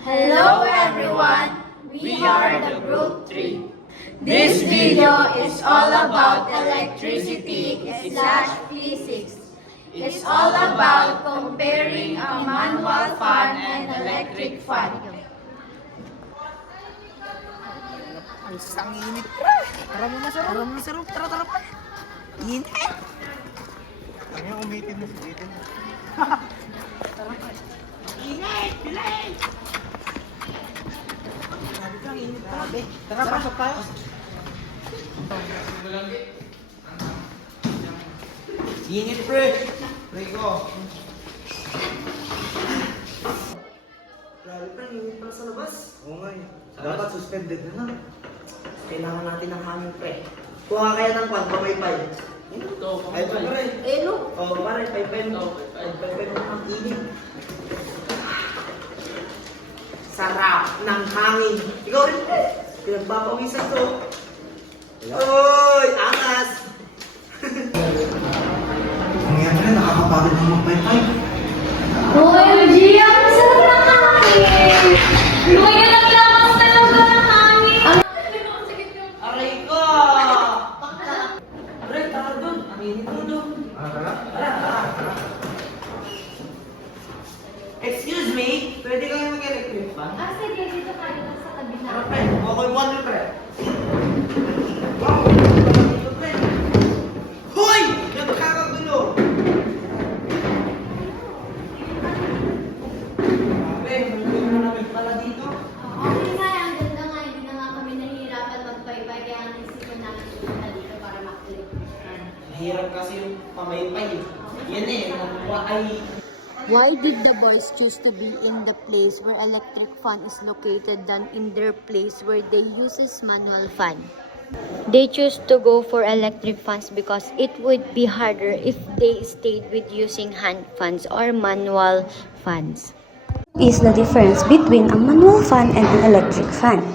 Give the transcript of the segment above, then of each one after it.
Hello everyone, we are the Group 3. This video is all about electricity slash physics. It's all about comparing a manual fan and electric fan. Ang sanginit pre! Tara mo masarap! Tara pre! Init! Ano yung umitin mo? Tara pre! Init! Bilay! Grabe! Tara, pasok tayo! Init pre! Pre ko! Grabe pre, init pala sa labas! Oo nga eh. Dapat suspended na lang. Kailangan natin ng hangin pre. Kuha kaya ng kwan, pamaypay. Ay pa pre. No. Oo pare, paypay mo. Paypay mo ang init. Sarap ng hangin. Ikaw rin pre. Pinagpapawisan to. Oy! Angas! Ang yan pre, nakakapagod ng magpaypay. OMG! Ang sarap ng hangin! Lumayan ang lakas talaga ng hangin! Aray ko! Aray, tara doon. Ang init mo doon. Tara. Excuse me, pwede kayo mag-electric fan? Sige, dito tayo sa tabi na. Tara, pre. Okay, one na, pre. Wow! Dito, pre. Hoy! Nagkakagulo! Grabe, may namin pala dito. Okay nga, ang ganda nga. Hindi na nga kami nahihirapan magpaybay. Kaya ang isipin namin pumunta dito para makilig. Mahirap kasi yung pamaypay. Yan eh, nakuha ay... Why did the boys choose to be in the place where electric fan is located than in their place where they uses manual fan? They choose to go for electric fans because it would be harder if they stayed with using hand fans or manual fans. Is the difference between a manual fan and an electric fan.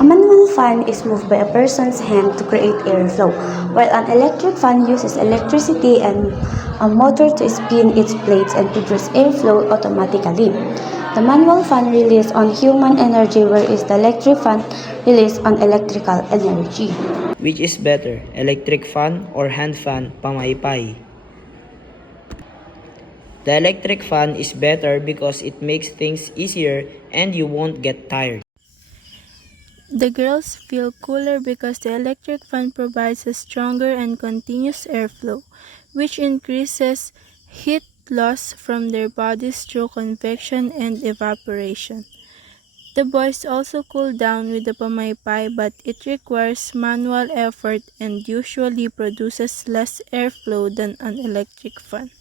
A manual fan is moved by a person's hand to create airflow, while an electric fan uses electricity and a motor to spin its blades and produce airflow automatically. The manual fan relies on human energy, whereas the electric fan relies on electrical energy. Which is better, electric fan or hand fan pamaypay? The electric fan is better because it makes things easier and you won't get tired. The girls feel cooler because the electric fan provides a stronger and continuous airflow, which increases heat loss from their bodies through convection and evaporation. The boys also cool down with the pamaypay, but it requires manual effort and usually produces less airflow than an electric fan.